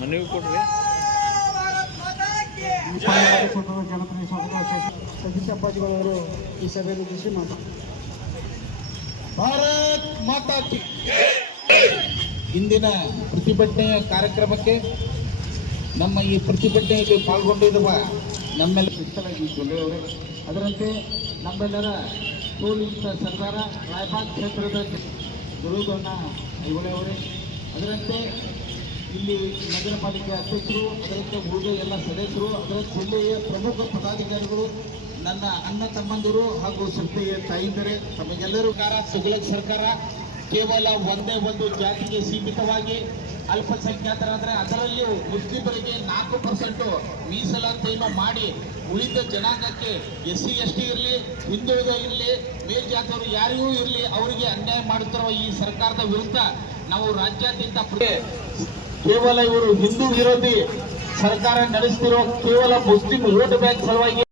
ಮನವಿ ಕೊಡ್ರಿ. ಸತೀಶ್ ಅಪ್ಪಾಜಿಗಳವರು ಈ ಸಭೆಯಲ್ಲಿ ಉದ್ದೇಶಿಸಿ ಮಾತಾಡ್ತಾರೆ. ಭಾರತ್ ಮಾತಾ ಕಿ. ಇಂದಿನ ಪ್ರತಿಭಟನೆಯ ಕಾರ್ಯಕ್ರಮಕ್ಕೆ ನಮ್ಮ ಈ ಪ್ರತಿಭಟನೆಯಲ್ಲಿ ಪಾಲ್ಗೊಂಡಿರುವ ನಮ್ಮೆಲ್ಲ ಶಿಸ್ತರಾಗಿ ಜಿಲ್ಲೆಯವರೇ, ಅದರಂತೆ ನಮ್ಮೆಲ್ಲರ ಸೋಲಿತ ಸರ್ದಾರ ರಾಯಬಾಗ್ ಕ್ಷೇತ್ರದ ಗುರುದೊನ್ನ ಐಹೊಳೆಯವರೇ, ಅದರಂತೆ ಇಲ್ಲಿ ನಗರ ಪಾಲಿಕೆ ಅಧ್ಯಕ್ಷರು, ಅದರಂತೆ ಉಳಿದ ಎಲ್ಲ ಸದಸ್ಯರು, ಅದರ ಜಿಲ್ಲೆಯ ಪ್ರಮುಖ ಪದಾಧಿಕಾರಿಗಳು, ನನ್ನ ಅಣ್ಣ ತಮ್ಮಂದಿರು ಹಾಗೂ ಶ್ರದ್ಧೆಯ ತಾಯಿಂದರೆ, ತಮಗೆಲ್ಲರೂ ಸುಗಲಕ್ ಸರ್ಕಾರ ಕೇವಲ ಒಂದೇ ಒಂದು ಜಾತಿಗೆ ಸೀಮಿತವಾಗಿ ಅಲ್ಪಸಂಖ್ಯಾತರಾದರೆ ಅದರಲ್ಲಿಯೂ ಮುಸ್ಲಿಮರಿಗೆ 4% ಮೀಸಲಾತಿಯನ್ನು ಮಾಡಿ ಉಳಿದ ಜನಾಂಗಕ್ಕೆ SC ST ಇರಲಿ, ಹಿಂದುಳಿದ ಇರಲಿ, ಮೇಲ್ಜಾತಿಯವರು ಯಾರಿಗೂ ಇರಲಿ ಅವರಿಗೆ ಅನ್ಯಾಯ ಮಾಡುತ್ತಿರುವ ಈ ಸರ್ಕಾರದ ವಿರುದ್ಧ ನಾವು ರಾಜ್ಯಾದ್ಯಂತ ಕೇವಲ ಇವರು ಹಿಂದೂ ವಿರೋಧಿ ಸರ್ಕಾರ ನಡೆಸುತ್ತಿರುವ ಕೇವಲ ಮುಸ್ಲಿಂ ವೋಟ್ ಬ್ಯಾಂಕ್ ಸಲುವಾಗಿ